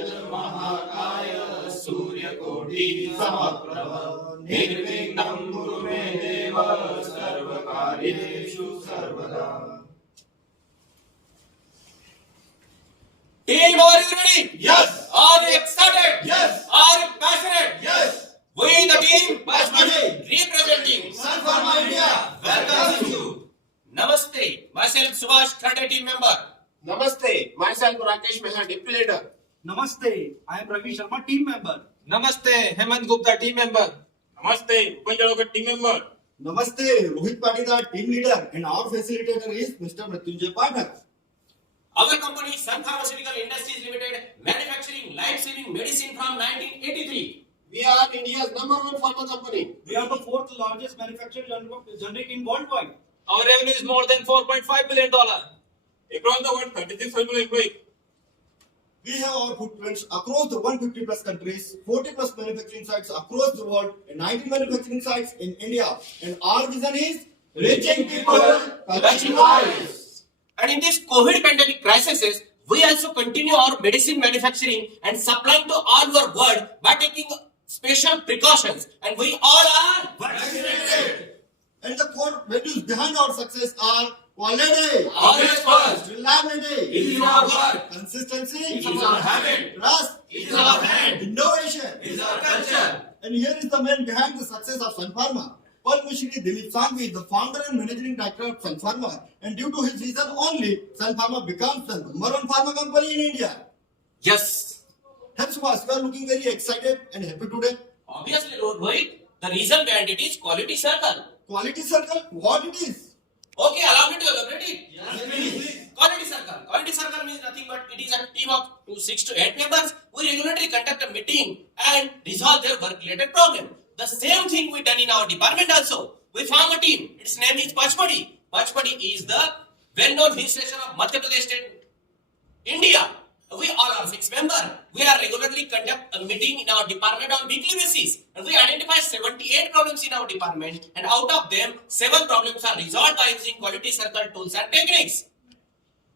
महाकाय सूर्यकोटि समप्रभ निर्विघ्नं कुरु मे देव सर्वकार्येषु सर्वदा. Team, are you ready? Yes. Are you excited? Yes. Are you passionate? Yes. We the team Pachmadi representing Sun Pharma India welcomes you. Namaste. Myself Subhash Khade, team member. Namaste, myself Rakesh Mehra, Deputy Leader. Namaste, I am Ravi Sharma, team member. Namaste, Hemant Gupta, team member. Namaste, Upan Jalokar, team member. Namaste, Rohit Patidar, team leader, and our facilitator is Mr. Mrityunjay Pathak. Our company Sun Pharmaceutical Industries Limited manufacturing life-saving medicine from 1983. We are India's #1 pharma company. We are the fourth largest manufacturer generic in worldwide. Our revenue is more than $4.5 billion. Across the world, 36 million employees. We have our footprints across the 150 plus countries, 40 plus manufacturing sites across the world, and 19 manufacturing sites in India. And our vision is reaching people, touching lives. And in this COVID pandemic crisis, we also continue our medicine manufacturing and supplying to all over world by taking special precautions. And we all are Vaccinated. And the core values behind our success are quality, always first. reliability, It is our work. consistency, It is our habit. trust, It is our hand. innovation. It is our culture. And here is the man behind the success of Sun Pharma. Padma Shri Dilip Sangvi is the founder and managing director of Sun Pharma. And due to his vision only, Sun Pharma becomes the #1 pharma company in India. Yes. Thanks, Subhash. We are looking very excited and happy today. Obviously, Rohit, the reason behind it is quality circle. Quality circle, what it is? Okay, allow me to elaborate it. Yes, please. Quality circle. Quality circle means nothing but it is a team of 6 to 8 members who regularly conduct a meeting and resolve their work-related problem. The same thing we done in our department also. We form a team. Its name is Pachmadi. Pachmadi is the well-known hill station of Madhya Pradesh state, India. We all are 6 members. We are regularly conduct a meeting in our department on weekly basis. And we identify 78 problems in our department. And out of them, 7 problems are resolved by using quality circle tools and techniques.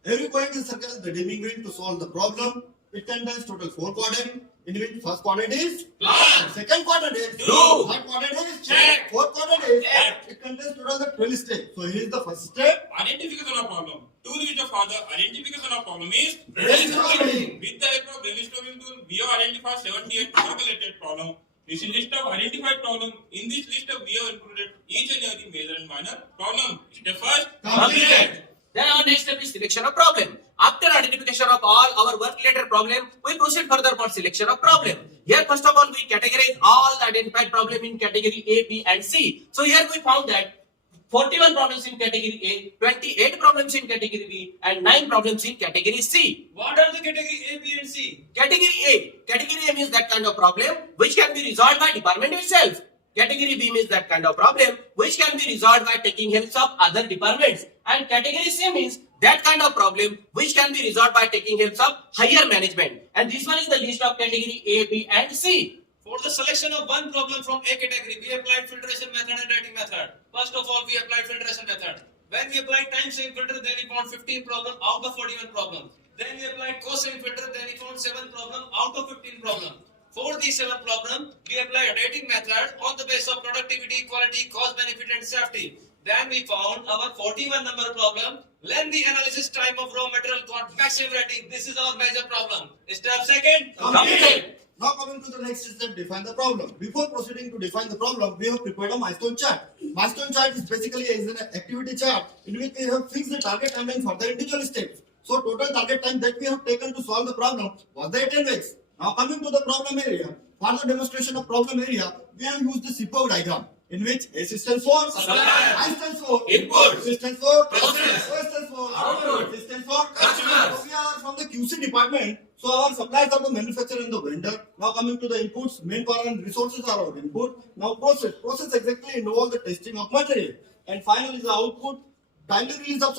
Every quality circle is the dimming wheel to solve the problem. It contains total 4 quadrants, in which first quadrant is Plan. second quadrant is Do. third quadrant is Check. fourth quadrant is Check. it contains total the 12 steps. So here is the first step. Identification of problem. Tool which of the identification of problem is Brainstorming. with the help of brainstorming tool, we have identified 78 work-related problems. This is list of identified problems. In this list, we have included each and every major and minor problem. Step first, Complete. Then our next step is selection of problem. After identification of all our work-related problem, we proceed further for selection of problem. Here, first of all, we categorize all the identified problem in category A, B, and C. So here we found that 41 problems in category A, 28 problems in category B, and 9 problems in category C. What are the category A, B, and C? Category A. Category A means that kind of problem which can be resolved by department itself. Category B means that kind of problem which can be resolved by taking help of other departments. And category C means that kind of problem which can be resolved by taking help of higher management. And this one is the list of category A, B, and C. For the selection of one problem from A category, we applied filtration method and rating method. First of all, we applied filtration method. When we applied time saving filter, then we found 15 problems out of 41 problems. Then we applied cost saving filter, then we found 7 problems out of 15 problems. For these 7 problems, we applied a rating method on the basis of productivity, quality, cost, benefit, and safety. Then we found our 41 number problem. Lengthy analysis time of raw material got maximum rating. This is our major problem. Step second. Complete. Now coming to the next step, define the problem. Before proceeding to define the problem, we have prepared a milestone chart. Milestone chart is basically an activity chart in which we have fixed the target timeline for the individual steps. So total target time that we have taken to solve the problem was the 18 weeks. Now coming to the problem area. For the demonstration of problem area, we have used the SIPO diagram in which A stands for Supply. I stands for Input. C stands for Process. O stands for Output. C stands for Customers. So we are from the QC department. So our suppliers are the manufacturer and the vendor. Now coming to the inputs, manpower and resources are our input. Now process. Process exactly involves the testing of material. And finally the output. Timely release of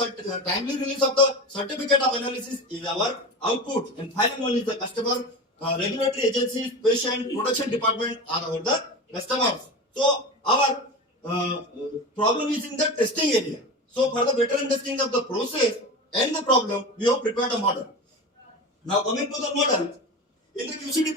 the certificate of analysis is our output. And final one is the customer. Regulatory agencies, patient, production department are our the customers. So our problem is in the testing area. So for the better understanding of the process and the problem, we have prepared a model. Now coming to the model,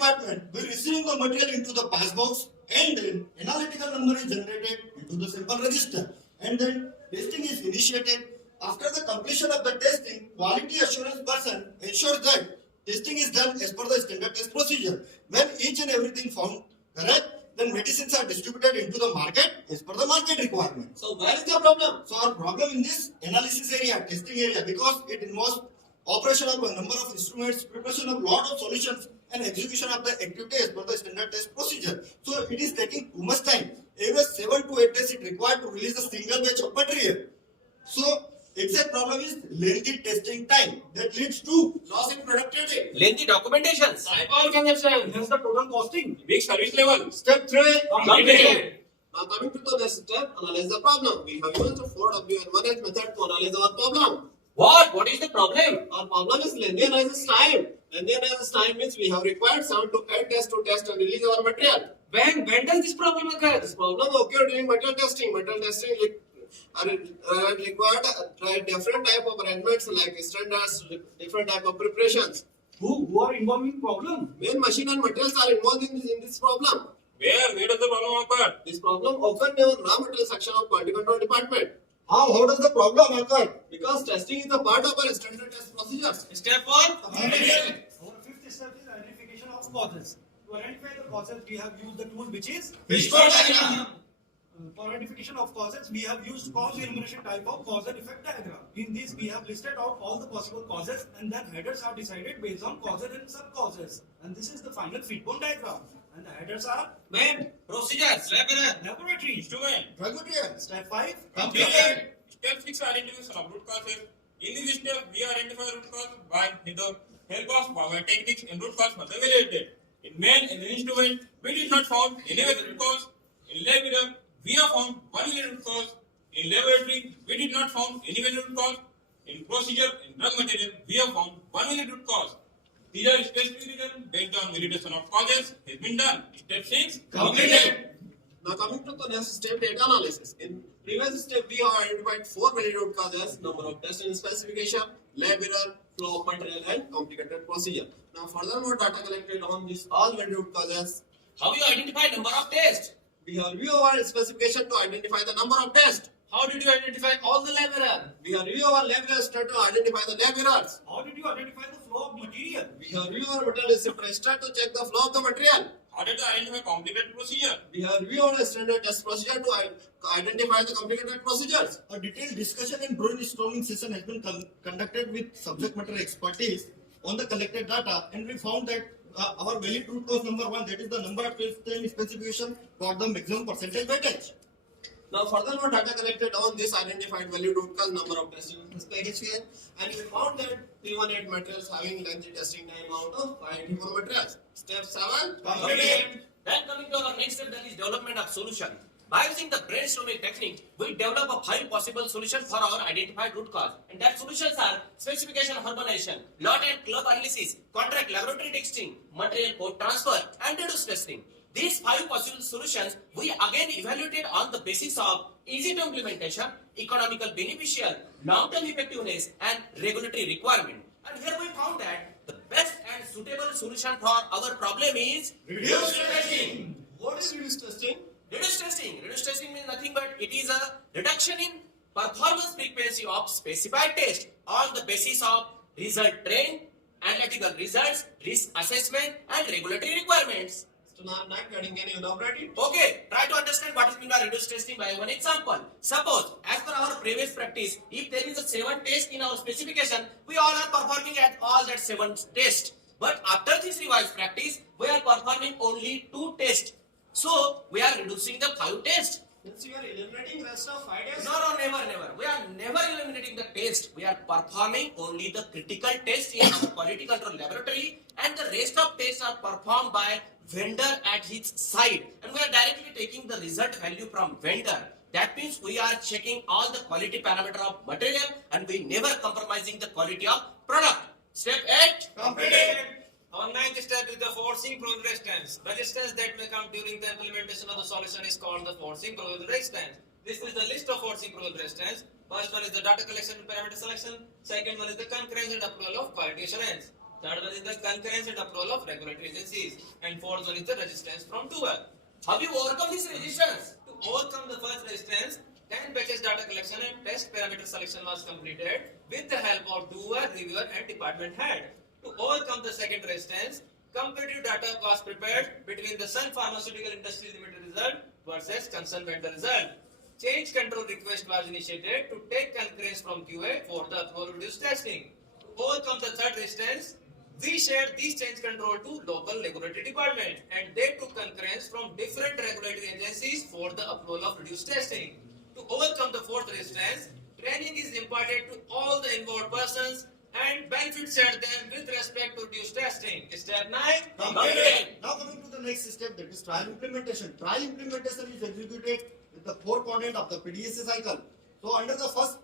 department, we receiving the material into the pass box and then analytical number is generated into the sample register and then testing is initiated. After the completion of the testing, quality assurance person ensures that testing is done as per the standard test procedure. When each and everything found correct, then medicines are distributed into the market as per the market requirement. So where is the problem? So our problem in this analysis area, testing area, because it involves operation of a number of instruments, preparation of lot of solutions, and execution of the activity as per the standard test procedure. So it is taking too much time. Every 7 to 8 days it required to release a single batch of material. So exact problem is lengthy testing time that leads to Loss in productivity. Lengthy documentations. Cyber consumption. Here's the total costing. Big service level. step 3. Completed. Now coming to the next step, analyze the problem. We have used 4W and 1H method to analyze our problem. What? What is the problem? Our problem is lengthy analysis time. Lengthy analysis time means we have required 7 to 8 days to test and release our material. When does this problem occur? This problem occurred during material testing. Material testing required different type of arrangements like standards, different type of preparations. Who are involved in problem? When machine and materials are involved in this problem. Where does the problem occur? This problem occurred in the raw material section of quality control department. How does the problem occur? Because testing is a part of our standard test procedures. Step 1. Our fifth step is identification of causes. To identify the causes, we have used the tool which is Wishbone diagram. For identification of causes, we have used cause enumeration type of cause and effect diagram. In this, we have listed out all the possible causes and then headers are decided based on causes and sub-causes. And this is the final Fishbone diagram. And the headers are When? Procedures. laboratory. Instrument. Drug material. Step 5. Completed. Step 6 identification of root causes. In this step, we identify the root cause by the help of our techniques and root cause was evaluated. In main and in instrument, we did not found any root cause. In lab error, we have found one root cause. In laboratory, we did not found any root cause. In procedure, in drug material, we have found one root cause. These are specific reasons based on validation of causes has been done. Step 6 Completed. Now coming to the next step, data analysis. In previous step, we have identified 4 valid root causes: number of test and specification, lab error, flow of material, and complicated procedure. Now furthermore, data collected on these all valid root causes. How you identify number of tests? We have review our specification to identify the number of tests. How did you identify all the lab error? We have review our lab register to identify the lab errors. How did you identify the flow of material? We have review our material receipt register to check the flow of the material. How did I identify complicated procedure? We have review our standard test procedure to identify the complicated procedures. A detailed discussion and brainstorming session has been conducted with subject matter expertise on the collected data, and we found that our valid root cause number 1, that is the number of test and specification, got the maximum percentage weightage. Now furthermore, data collected on this identified value root cause number of testing specification, and we found that 318 materials having lengthy testing time amount of 584 materials. Step 7. Completed. Then coming to our next step, that is development of solution. By using the brainstorming technique, we develop a 5 possible solutions for our identified root cause. And that solutions are specification harmonization, lot and club analysis, contract laboratory testing, material code transfer, and reduce testing. These 5 possible solutions we again evaluated on the basis of easy to implementation, economical beneficial, long-term effectiveness, and regulatory requirement. And here we found that the best and suitable solution for our problem is reduced testing. What is reduced testing? Reduced testing. Reduced testing means nothing but it is a reduction in performance frequency of specified test on the basis of result trend, analytical results, risk assessment, and regulatory requirements. So now I'm not getting any elaborate. Okay, try to understand what is meant by reduced testing by one example. Suppose, as per our previous practice, if there is a 7 test in our specification, we all are performing at all that 7 tests. But after this revised practice, we are performing only 2 tests. So, we are reducing the 5 tests. Since you are eliminating rest of 5 days. No, never. We are never eliminating the test. We are performing only the critical test in our quality control laboratory, and the rest of tests are performed by vendor at his side. And we are directly taking the result value from vendor. That means we are checking all the quality parameter of material, and we never compromising the quality of product. Step 8. Completed. Our 9th step is the forcing progress resistance. Resistance that may come during the implementation of the solution is called the forcing progress resistance. This is the list of forcing progress resistance. First one is the data collection and parameter selection. Second one is the concurrence and approval of quality assurance. Third one is the concurrence and approval of regulatory agencies. And fourth one is the resistance from doer. How do you overcome this resistance? To overcome the first resistance, 10 batches data collection and test parameter selection was completed with the help of doer, reviewer and department head. To overcome the second resistance, comparative data was prepared between the Sun Pharmaceutical Industry Limited result versus concerned vendor result. Change control request was initiated to take concurrence from QA for the approval reduced testing. To overcome the third resistance, we shared this change control to local regulatory department and they took concurrence from different regulatory agencies for the approval of reduced testing. To overcome the fourth resistance, training is imparted to all the involved persons and benefits shared them with respect to reduced testing. Step 9. Now coming to the next step, that is trial implementation. Trial implementation is executed with the 4 quadrant of the PDCA cycle. So under the first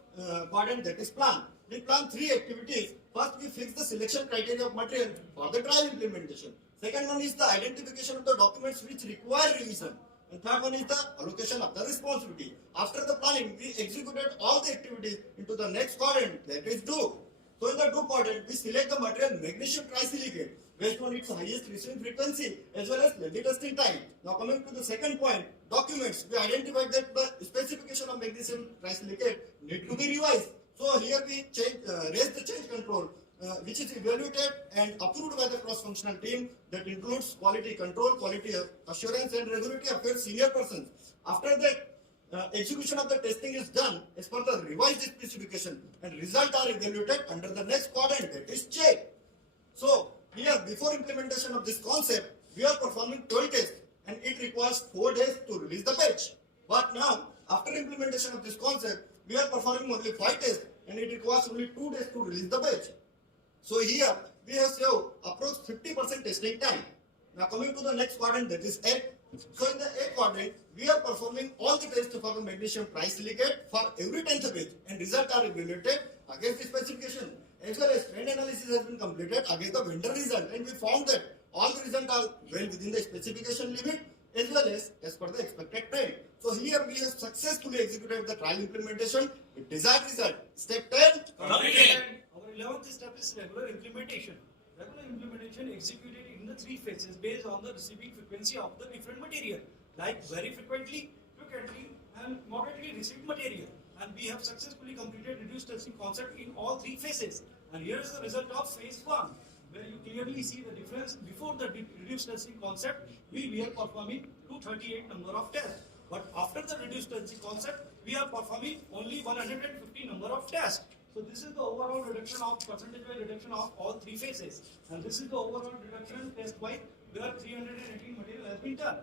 quadrant, that is plan. We plan 3 activities. First, we fix the selection criteria of material for the trial implementation. Second one is the identification of the documents which require revision. And third one is the allocation of the responsibility. After the planning, we executed all the activities into the next quadrant, that is do. So in the do quadrant, we select the material magnesium trisilicate based on its highest receiving frequency as well as lengthy testing time. Now coming to the second point, documents. We identified that the specification of magnesium trisilicate need to be revised. So here we raise the change control, which is evaluated and approved by the cross-functional team that includes quality control, quality assurance, and regulatory affairs senior persons. After that, execution of the testing is done as per the revised specification, and results are evaluated under the next quadrant, that is check. So here, before implementation of this concept, we are performing 12 tests, and it requires 4 days to release the batch. But now, after implementation of this concept, we are performing only 5 tests, and it requires only 2 days to release the batch. So here, we have saved approx 50% testing time. Now coming to the next quadrant, that is 8. So in the 8th quadrant, we are performing all the tests for the magnesium trisilicate for every 10th batch, and results are evaluated against the specification. As well as trend analysis has been completed against the vendor result, and we found that all the results are well within the specification limit as well as per the expected trend. So here we have successfully executed the trial implementation with desired result. Step 10. Completed. Our 11th step is regular implementation. Regular implementation executed in the 3 phases based on the receiving frequency of the different material, like very frequently, frequently, and moderately received material. And we have successfully completed reduced testing concept in all 3 phases. And here is the result of phase 1, where you clearly see the difference. Before the reduced testing concept, we were performing 238 number of tests. But after the reduced testing concept, we are performing only 150 number of tests. So this is the overall reduction of percentage-wise reduction of all 3 phases. And this is the overall reduction test-wise, where 318 material has been done.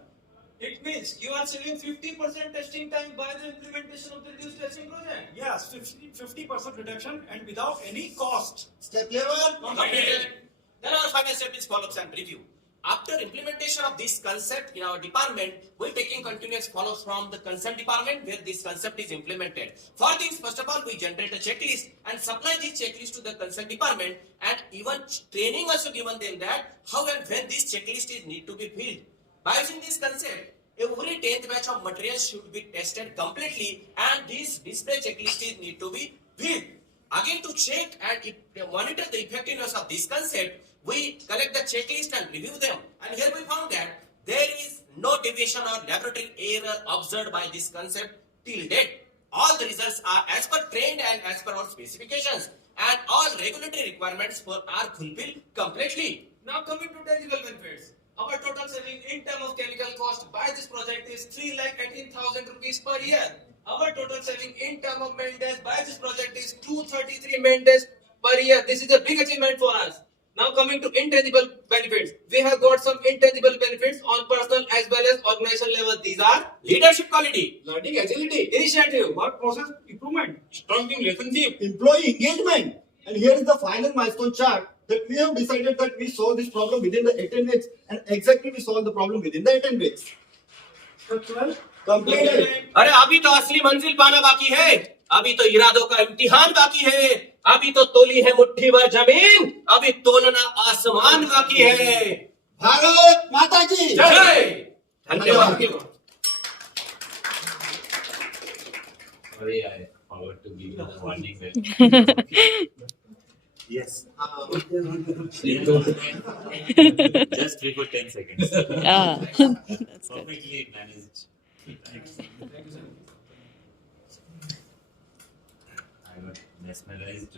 It means you are saving 50% testing time by the implementation of the reduced testing project. Yes, 50% reduction and without any cost. Step 11. Completed. Then our final step is follow-ups and review. After implementation of this concept in our department, we're taking continuous follow-ups from the concerned department where this concept is implemented. For this, first of all, we generate a checklist and supply this checklist to the concerned department, and even training also given them that how and when this checklist is need to be filled. By using this concept, every 10th batch of material should be tested completely, and this display checklist is need to be filled. Again, to check and monitor the effectiveness of this concept, we collect the checklist and review them. And here we found that there is no deviation or laboratory error observed by this concept till date. All the results are as per trend and as per our specifications, and all regulatory requirements are fulfilled completely. Now coming to tangible benefits. Our total saving in terms of chemical cost by this project is 3,18,000 rupees per year. Our total saving in terms of maintenance by this project is 233 maintenance per year. This is a big achievement for us. Now coming to intangible benefits. We have got some intangible benefits on personal as well as organization level. These are Leadership quality, Learning agility, initiative, Work process improvement. Strengthening relationship. Employee engagement. And here is the final milestone chart that we have decided that we solve this problem within the 18 weeks, and exactly we solve the problem within the 18 weeks. Step 12. Completed. अरे अभी तो असली मंजिल पाना बाकी है, अभी तो इरादों का इम्तिहान बाकी है, अभी तो तोली है मुट्ठी भर जमीन, अभी तोलना आसमान बाकी है। भारत माता की जय। धन्यवाद। Sorry, I forgot to give you the warning. Yes. Uh, Just before 10 seconds. Yeah. That's good. Perfectly managed. I got mesmerized.